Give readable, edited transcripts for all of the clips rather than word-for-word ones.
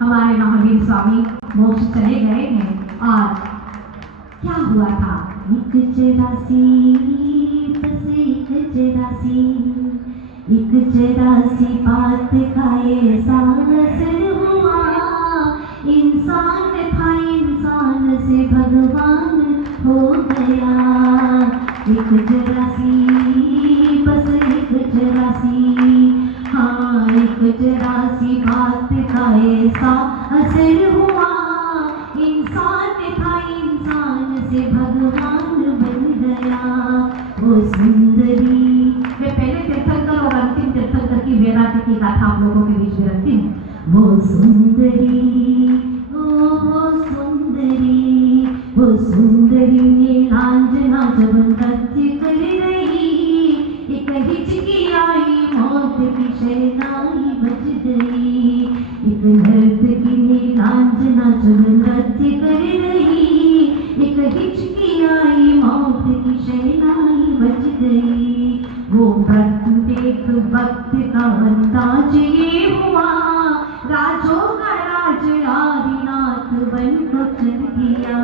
हमारे महावीर स्वामी मोक्ष चले गए हैं। और क्या हुआ था? एक चौरासी बात का ऐसा असर हुआ, इंसान था इंसान से भगवान हो गया। एक चौरासी हाँ, एक चौरासी बात का ऐसा असर हुआ, इंसान था इंसान से भगवान बन गया। वो सुंदरी, मैं पहले तीर्थंकर और अंतिम तीर्थंकर की वैराग्य की गाथा आप लोगों के बीच में रखती हूँ। वो सुंदरी ने लांजना जब नृत्य कर रही, एक हिचकी आई मौत की शहनाई बज गई। एक नर्तकी ने लांजना जब नृत्य कर रही, एक हिचकी आई मौत की शहनाई बज गई। वो प्रत्येक वक्त का अंदाज ये हुआ, राजों का राज आदिनाथ बन को चल गया।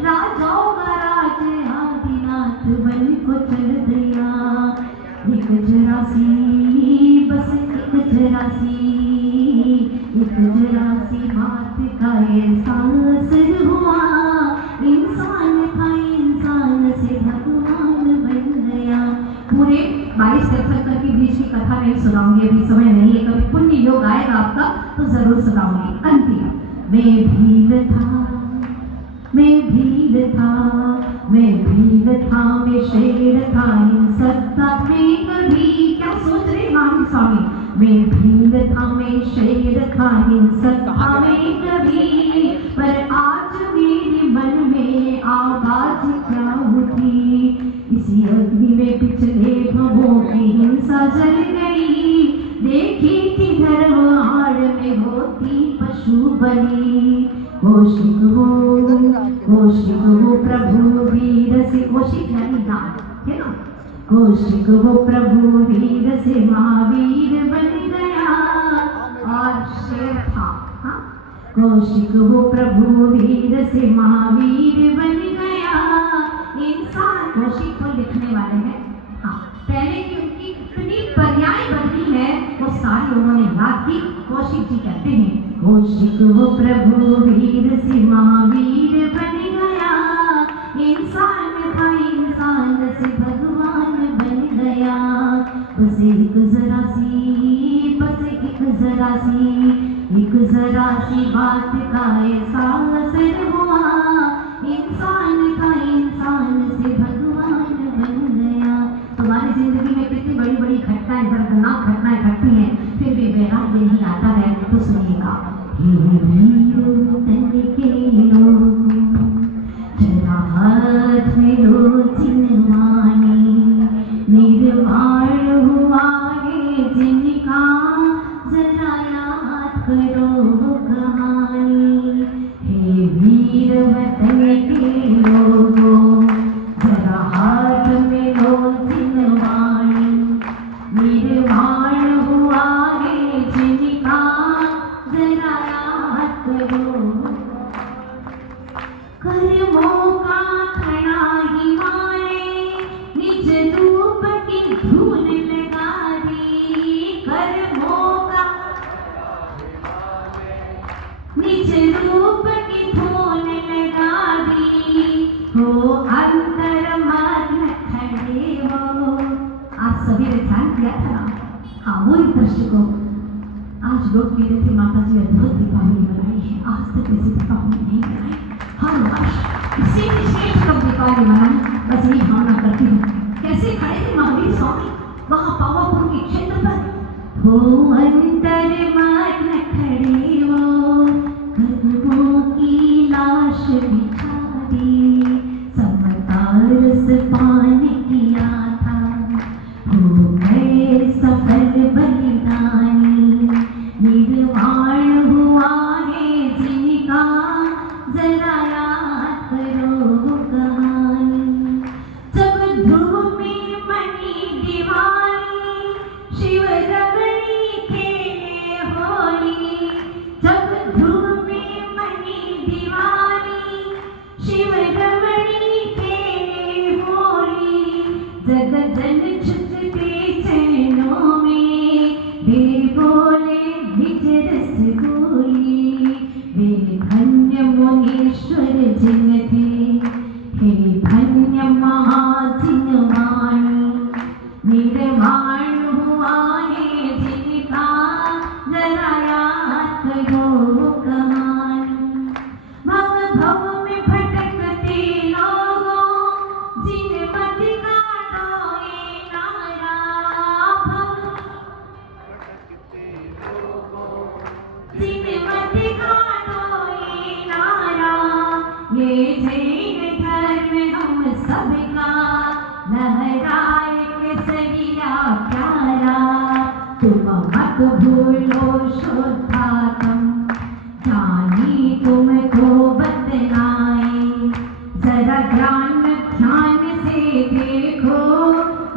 राजों का राज आदिनाथ बन को चल गया। एक चौरासी बात का ऐसा असर हुआ, इंसान था इंसान से भगवान बन गया। पूरे 22 तीर्थंकर की बीच की कथा नहीं सुनाऊंगी, अभी समय नहीं है। कभी पुण्य योग आएगा आपका तो जरूर सुनाऊंगी। अंतिम, मैं भील था, मैं शेर था, इन सत्ता में कभी। क्या सोच रहे महावीर स्वामी? मैं भील था, मैं शेर था, इन सत्ता में कभी, पर आज मेरे मन में आवाज क्या उठी। इसी अग्नि में पिछले भवों की हिंसा जल गई, देखी थी धर्म आड़ में होती पशु बलि। कौशिक वो प्रभु वीर से, कौशिक यानी नाग है ना, कौशिक वो प्रभु वीर से महावीर बन गया। और शेर था, हाँ, कौशिक वो प्रभु वीर से महावीर बन गया। इंसान कौशिक को लिखने वाले हैं, हाँ, पहले की उनकी इतनी पर्याय बदली है वो सारी उन्होंने याद की। कौशिक जी कहते हैं, कौशिक वो प्रभु वीर से महावीर बन गया, इंसान था इंसान से भगवान बन गया। बस एक जरा सी बात का ऐसा असर हुआ, इंसान था इंसान से भगवान बन गया। तुम्हारी जिंदगी में कितनी बड़ी बड़ी घटनाएं, दर्दनाक घटनाएं घटती हैं, फिर भी वैराग्य नहीं आता है। तो सुनिएगा, हाथ में लो चिन्हवानी, निर्माण हुआ है जिनका, जरा याद करो कहानी। हे वीर वतन के लोगों, जरा हाथ में लो चिन्हवानी, निर्माण हुआ है जिनका, जरा याद करो। कर्मों का खड़ा हिमालय निज रूप की धूल लगा दी, कर्मों का निज रूप की धूल लगा दी। हो अंतर मग्न खड़े हो, आप सभी ने ध्यान किया था ना, हाँ, वो दृश्य को आज लोग कह रहे थे माता जी अद्भुत दीपावली मनाई है, आज तक ऐसी दीपावली नहीं मनाई। हर वर्ष इसी विशेष कब दीपावली मनाई, बस यही भावना करती हूँ। कैसे खड़े थे महावीर स्वामी वहाँ पावापुर के क्षेत्र पर। हो अंतर मग्न खड़े हो, कदमों की लाश बिछा दी, समता रस पान किया था, हो गए सफल बलिदानी। निर्माण हुआ है जिनका, जरा याद करो कहानी। जब ध्रुव में बनी दिवाली, शिव रमणी खेले होली, रस कोई, वे धन्य मुनीश्वर जिन थे, हे धन्य महाजिन वाणी, निर्वाण हुआ है जिनका, जरा याद करो कहानी। भव भव में भटकते लोगों, जिन मत काटो ये नारा, जिन मत काटो ये नारा, ये जैन धर्म हम सबका, लहराए केसरिया प्यारा। तुम मत भूलो शुद्धात्म, जानी तुमको बतलाए, जरा ज्ञान ध्यान से देखो,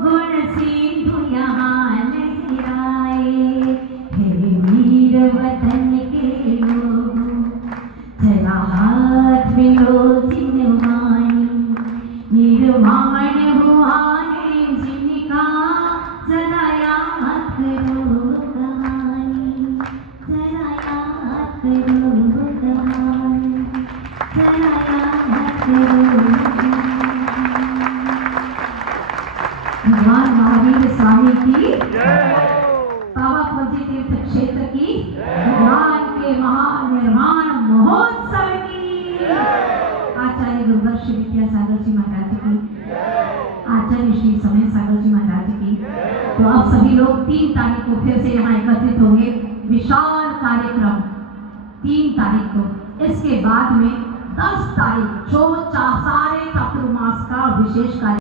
गुण सिंधु यहाँ लहराए। हे वीर वतन के लोगों, जरा हाथ मिलो जिन वाणी, निर्वाण हुआ है जिनका, जरा याद करो कहानी, जरा याद करो कहानी, जरा याद करो। भगवान महावीर स्वामी की, बाबा फौजी तीर्थ क्षेत्र की, भगवान के महानिर्वाण महोत्सव की, आचार्य गुरुवर्ष विद्यासागर जी महाराज की, आचार्य श्री समय सागर जी महाराज की। तो अब सभी लोग 3 तारीख को फिर से यहाँ एकत्रित होंगे, विशाल कार्यक्रम 3 तारीख को। इसके बाद में 10 तारीख जो सारे चातुर्मास का विशेष कार्य